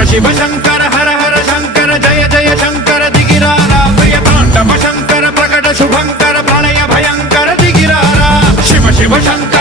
शिव शंकर हर हर शंकर जय जय शंकर दिगिरारा प्रिय तांडव शंकर प्रकट शुभंकर प्रलय भयंकर दिगिरारा शिव शिव शंकर